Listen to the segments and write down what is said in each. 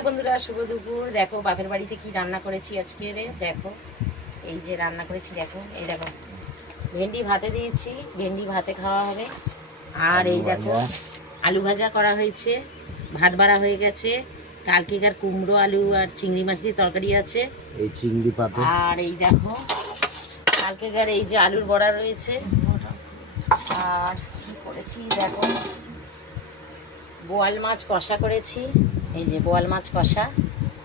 Hello বন্ধুরা, শুভ দুপুর। দেখো বাপের বাড়িতে কি রান্না করেছি আজকে রে। দেখো এই যে রান্না করেছি, দেখো এই দেখো ভেন্ডি ভাতে দিয়েছি, ভেন্ডি ভাতে খাওয়া হবে। আর এই দেখো আলু ভাজা করা হয়েছে, ভাত বাড়া হয়ে গেছে। কালকেকার কুমড়ো আলু আর চিংড়ি মাছ দিয়ে তরকারি আছে, এই চিংড়ি পাতা। আর এই দেখো কালকেকার এই যে আলুর বড়া রয়েছে। আর কি করেছি দেখো, বোয়াল মাছ কষা করেছি, এই যে বোয়াল মাছ কষা,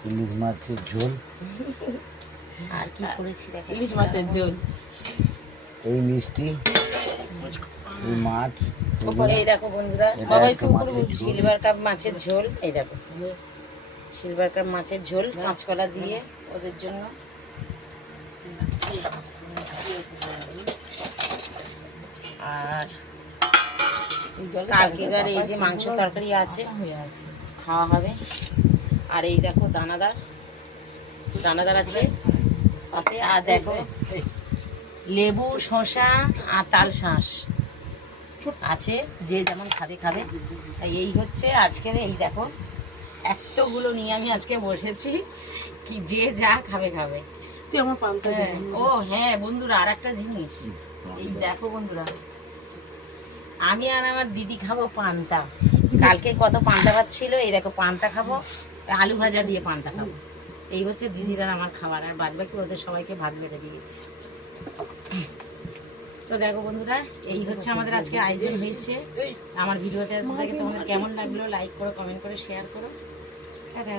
ইলিশ মাছের ঝোল। আর কি করেছি দেখো, ইলিশ মাছের ঝোল, এই মিষ্টি, এই মাছ। ওপরে এই দেখো বন্ধুরা, এটা বাবা একটা একটু মাছের ঝোল। সিলভার কাপ মাছের ঝোল। এই দেখো সিলভার কাপ মাছের ঝোল কাঁচকলা দিয়ে ওদের জন্য। আর কালকেকার এই যে মাংস তরকারি আছে, খাওয়া হবে। আর এই দেখো দানাদার দানাদার আছে তাতে। আর দেখো লেবু, শসা আর তাল শাঁস আছে, যে যেমন খাবে খাবে। তাই এই হচ্ছে আজকের। এই দেখো এতগুলো নিয়ে আমি আজকে বসেছি, কি যে যা খাবে খাবে। তুই আমার পান্তা হ্যাঁ, ও হ্যাঁ বন্ধুরা, আর একটা জিনিস এই দেখো বন্ধুরা, আমি আর আমার দিদি খাবো পান্তা। কালকে কত পান্তা ভাত ছিল, এই দেখো পান্তা খাবো, আলু ভাজা দিয়ে পান্তা খাবো। এই হচ্ছে দিদির আর আমার খাবার। আর বাদ বাকি ওদের সবাইকে ভাত বেড়ে দিয়েছি। তো দেখো বন্ধুরা, এই হচ্ছে আমাদের আজকে আয়োজন হয়েছে। আমার ভিডিওটা তোমাদের কেমন লাগলো লাইক করো, কমেন্ট করে শেয়ার করো। টাটা।